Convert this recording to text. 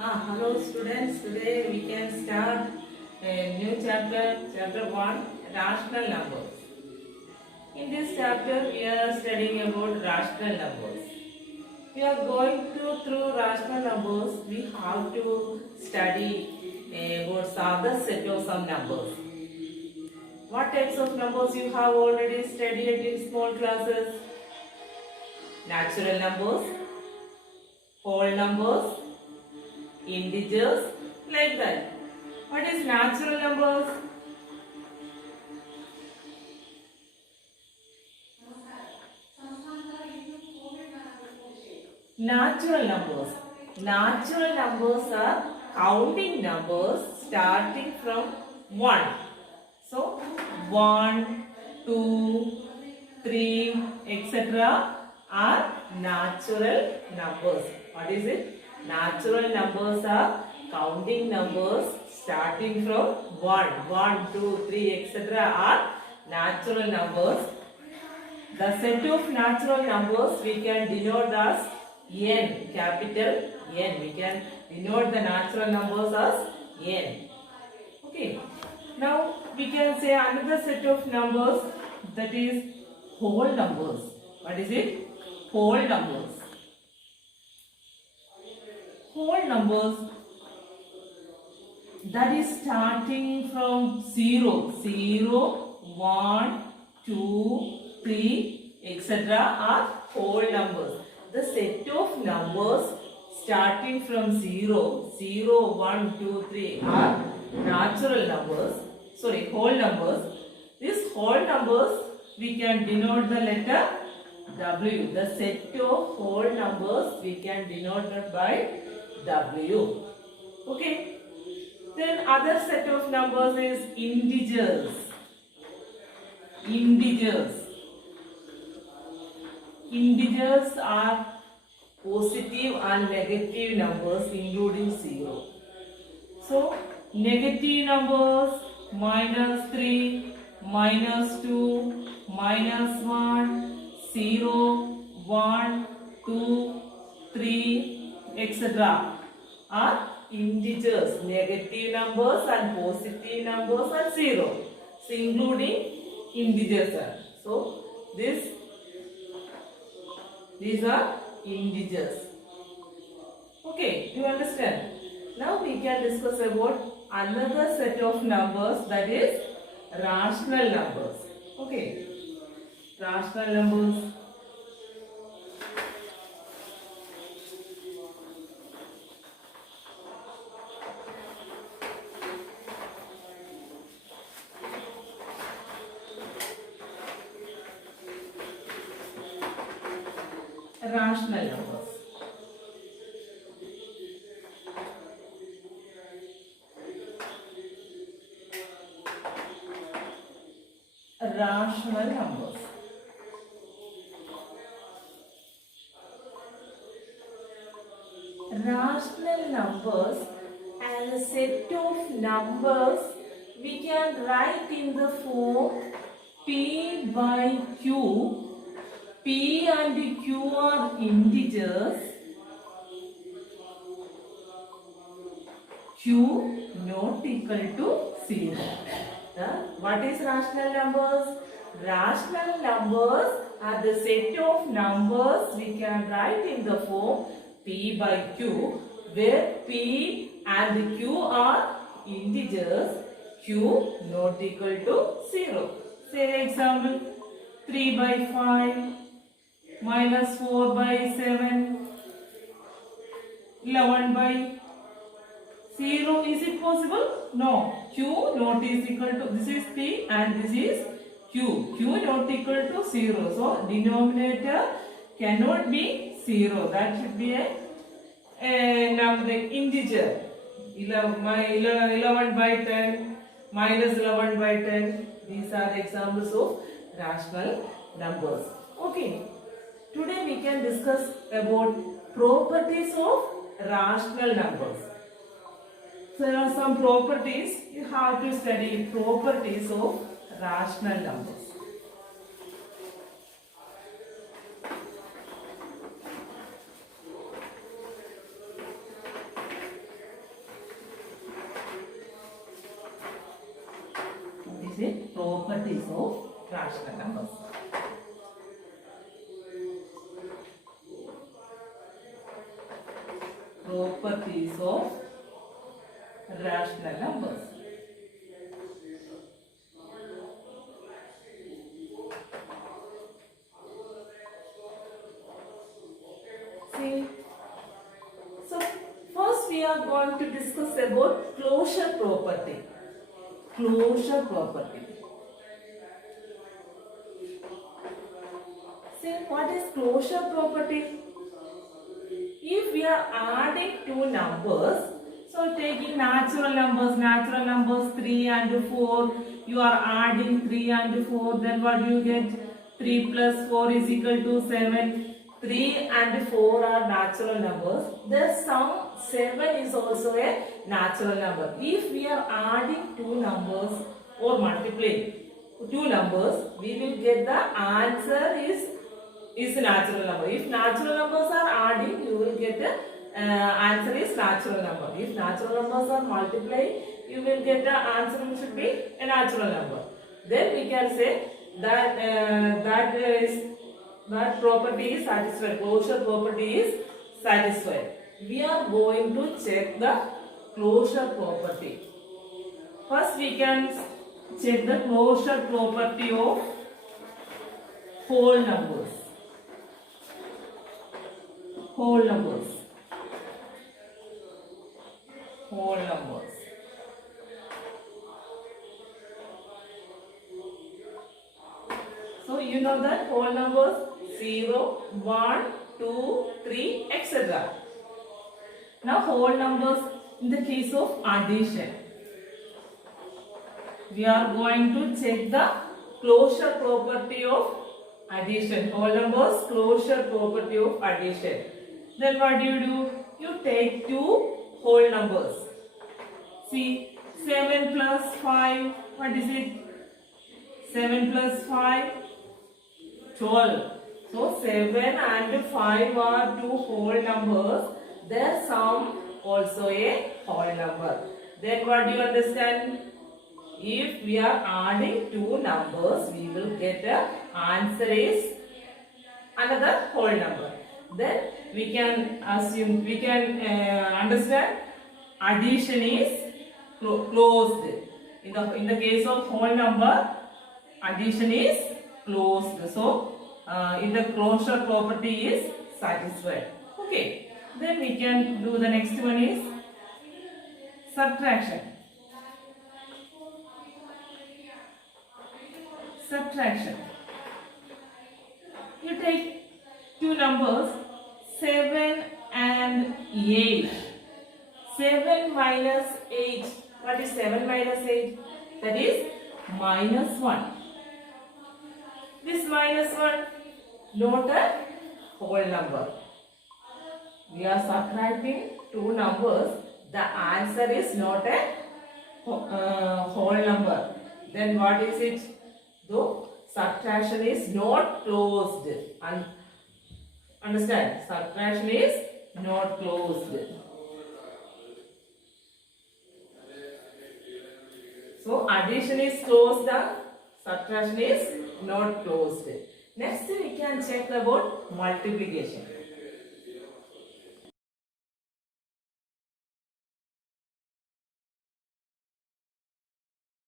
Hello students. Today we can start a new chapter, chapter 1, rational numbers. In this chapter we are studying about rational numbers. We are going through rational numbers. We have to study about other set of some numbers. What types of numbers you have already studied in small classes? Natural numbers, whole numbers, integers, like that. What is natural numbers? Natural numbers. Natural numbers are counting numbers starting from 1. So 1, 2, 3, etc. are natural numbers. What is it? Natural numbers are counting numbers starting from 1, 2, 3, etc. are natural numbers. The set of natural numbers we can denote as n, capital N. We can denote the natural numbers as n. Okay. Now we can say another set of numbers, that is whole numbers. What is it? Whole numbers. Whole numbers, that is starting from 0, 1, 2, 3, etc. are whole numbers. The set of numbers starting from 0, 1, 2, 3 are natural numbers. Sorry, whole numbers. These whole numbers we can denote the letter W. The set of whole numbers we can denote it by W. Okay. Then other set of numbers is integers. Integers are positive and negative numbers including 0. So negative numbers -3, -2, -1, 0, 1, 2, 3, etc. are integers. Negative numbers and positive numbers are 0. So including integers are. So these are integers. Okay, do you understand? Now we can discuss about another set of numbers, that is rational numbers. Okay, rational numbers. Rational numbers. Rational numbers. Rational numbers as a set of numbers we can write in the form P by Q. P and Q are integers. Q not equal to 0. What is rational numbers? Rational numbers are the set of numbers we can write in the form P by Q, where P and Q are integers. Q not equal to 0. Say example, 3 by 5 minus 4 by 7, 11 by 0. Is it possible? No. Q not is equal to, this is P and this is Q. Q not equal to 0. So denominator cannot be 0. That should be a number, integer. 11 by 10 minus 11 by 10. These are examples of rational numbers. Okay. Today we can discuss about properties of rational numbers. So there are some properties. You have to study properties of rational numbers. properties of rational numbers. Properties of rational numbers. See, so first we are going to discuss about closure property. Closure property. See, what is closure property? If we are adding two numbers, so taking natural numbers 3 and 4, you are adding 3 and 4, then what do you get? 3 plus 4 is equal to 7. 3 and 4 are natural numbers. The sum 7 is also a natural number. If we are adding two numbers or multiplying two numbers, we will get the answer is natural number. If natural numbers are adding, you will get the answer is natural number. If natural numbers are multiplying, you will get the answer should be a natural number. Then we can say that that property is satisfied. Closure property is satisfied. We are going to check the closure property. First, we can check the closure property of whole numbers. Whole numbers. Whole numbers. So you know that whole numbers 0, 1, 2, 3, etc. Now whole numbers in the case of addition. We are going to check the closure property of addition. Whole numbers closure property of addition. Then what do? You take two whole numbers. See, 7 plus 5, what is it? 7 plus 5, 12. So 7 and 5 are two whole numbers. Their sum also a whole number. Then what do you understand? If we are adding two numbers, we will get the answer is another whole number. Then we can assume, we can understand addition is closed. In the case of whole number, addition is closed. So in the closure property is satisfied. Okay. Then we can do the next one is subtraction. Subtraction. You take two numbers 7 and 8. 7 minus 8. What is 7 minus 8? That is minus 1. This minus 1 not a whole number. We are subtracting two numbers. The answer is not a whole number. Then what is it? Though subtraction is not closed. Understand? Subtraction is not closed. So addition is closed. Subtraction is not closed. Next we can check about multiplication.